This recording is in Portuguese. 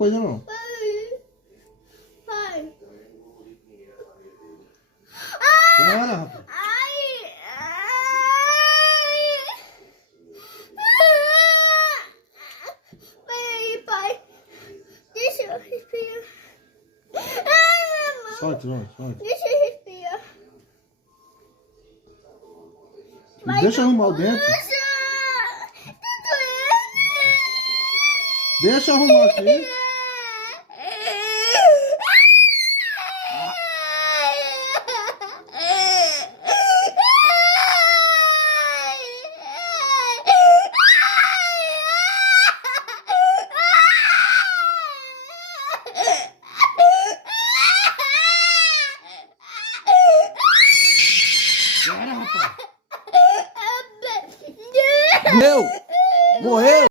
coisa não. Pai. Para, rapaz. Peraí, pai. Deixa eu respirar. Ai, mamãe. Solta. Deixa eu respirar. Deixa eu arrumar o dente. Tá doendo. Deixa eu arrumar aqui. Para, rapaz. Meu! Morreu!